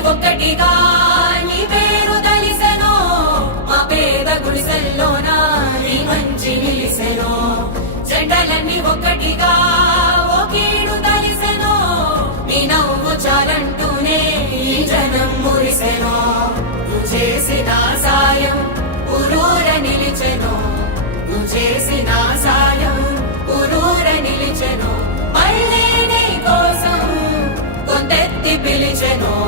ఒక్కటిగా నీ పేరు తలిసెనో మా పేద గుడిసెల్లోన నీ మంచి నిలిసెనో. జెండలన్నీ ఒక్కటిగా ఓ కీడు తలిసెనో నీ నవ్వు చాలంటూనే ఈ జనం మురిసెనో. నువ్వు చేసిన సాయం ఊరూర నిలిచెనో. నువ్వు చేసిన సాయం మళ్ళీ నీ కోసం కొంతెత్తి పిలిచెను.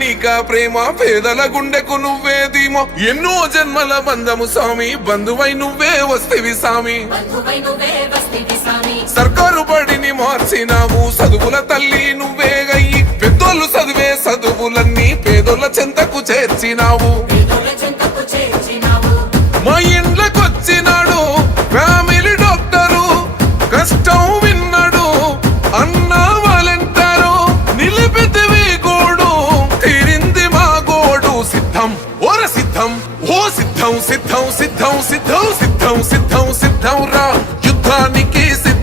నీకా ప్రేమ పేదల గుండెకు నువ్వే ధీమో. ఎన్నో జన్మల బంధము స్వామి బంధువై నువ్వే వస్తేవి స్వామి సర్కారు బడిని మార్చినావు చదువుల తల్లి నువ్వే గయ్యి పెద్దోళ్ళు చదివే చదువులన్నీ పేదోళ్ళ చెంతకు చేర్చినావు.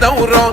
యుద్ధానికి సిద్ధం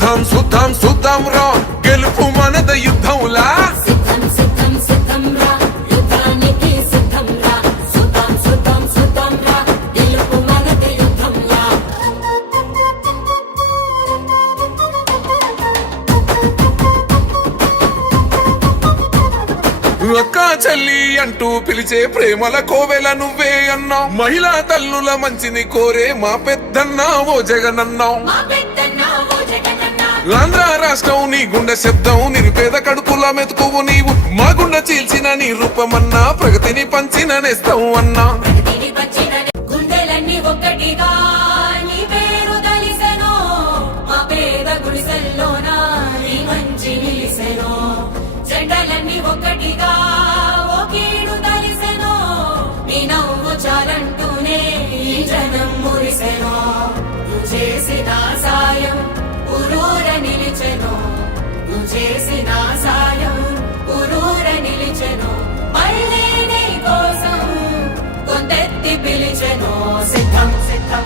శుద్ధం శుద్ధం శుద్ధం రా. గెలుపు మనద యుద్ధంలా అక్క చెల్లి అంటూ పిలిచే ప్రేమల కోవెల నువ్వే అన్నావు. మహిళా తల్లుల మంచిని కోరే మా పెద్దన్న ఓ జగనన్నావు. ఆంధ్ర రాష్ట్రం నీ గుండె శబ్దం నిరుపేద కడుపులా మెతుకువు నీవు. మా గుండె చీల్చిన నీ రూపమన్నా ప్రగతిని పంచిన నేస్తావు అన్నా. చేసిన సాయం పురూర నిలిచెను. మళ్ళీ నీ కోసం కొంతెత్తి పిలిచెను. సిద్ధం సిద్ధం.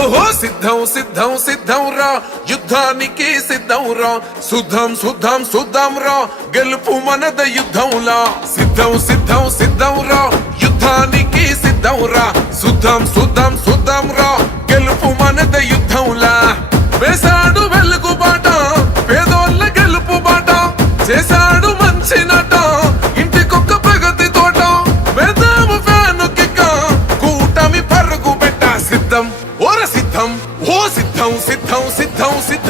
ఓహో సిద్ధం సిద్ధం సిద్ధం రా. యుద్ధానికి సిద్ధం రా. శుద్ధం శుద్ధం శుద్ధం రా. గెలుపు మనద యుద్ధంలా సిద్ధం సిద్ధం సిద్ధం రా. యుద్ధానికి సిద్ధం రా. శుద్ధం శుద్ధం శుద్ధం రా. గెలుపు మనద యుద్ధం పరుగు పెట్ట సిద్ధం ఓర సిద్ధం ఓ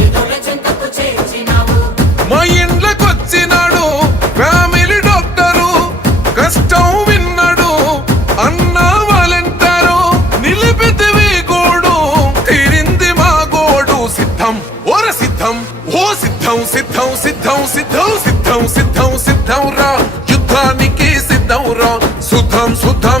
సిద్ధం రా శుద్ధం శుద్ధం శుద్ధం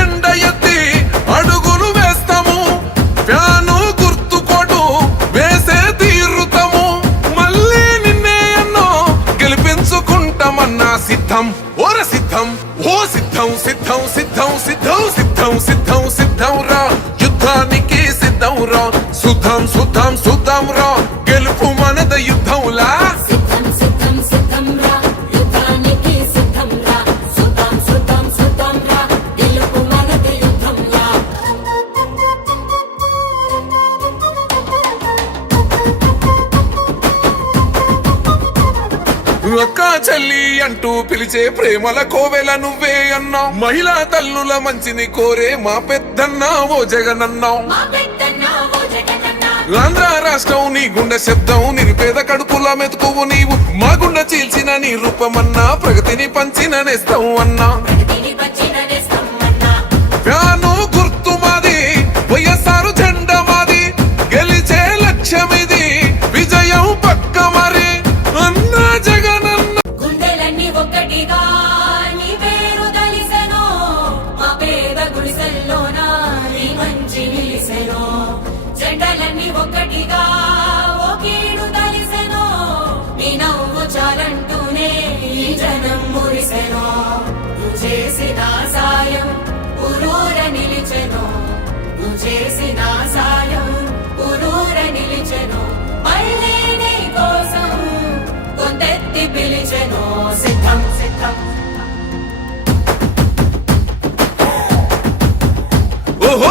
సుతం సుతం సుతం రా. గెలుపు మనది యుద్ధంలా అక్క చెల్లి అంటూ పిలిచే ప్రేమల కోవెల నువ్వే అన్నావు. మహిళా తల్లుల మంచిని కోరే మా పెద్దన్న ఓ జగనన్నావు. మా రాష్ట్రం నీ గుండె శబ్దం నిరుపేద కడుపులా మెతుకువు నీవు. మా గుండె చీల్చిన నీ రూపమన్నా ప్రగతిని పంచిన నేస్తావు అన్నా. చాలంటూనే ఈ జనం మురిసెనో. నువ్వు చేసిన సాయం ఉరూర నిలిచెనో. నువ్వు చేసిన సాయం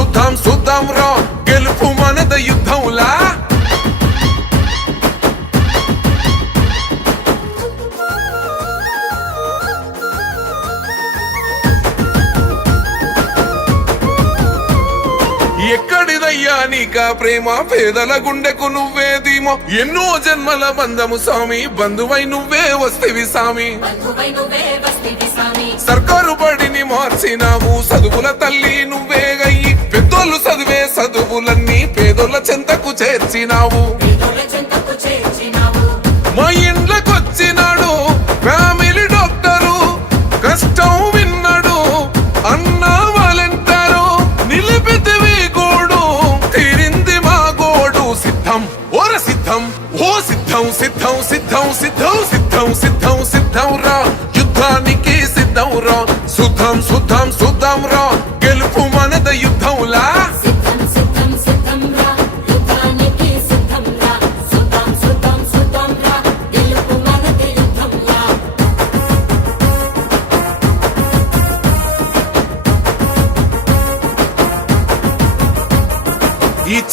శుద్ధం శుద్ధం రా గెలుపు మనద యుద్ధంలా? ఎక్కడిదయ్యా నీక ప్రేమ? పేదల గుండెకు నువ్వే ధీమో. ఎన్నో జన్మల బంధము స్వామి బంధువై నువ్వే వస్తేవి స్వామి. బంధువై నువ్వే వస్తివి స్వామి. సర్కారు బడిని మార్చినావు చదువులన్నీ పేదోళ్ళ చెంతకు చేర్చినావు పేదోళ్ళ చెంతకు చేర్చినావు.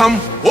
come.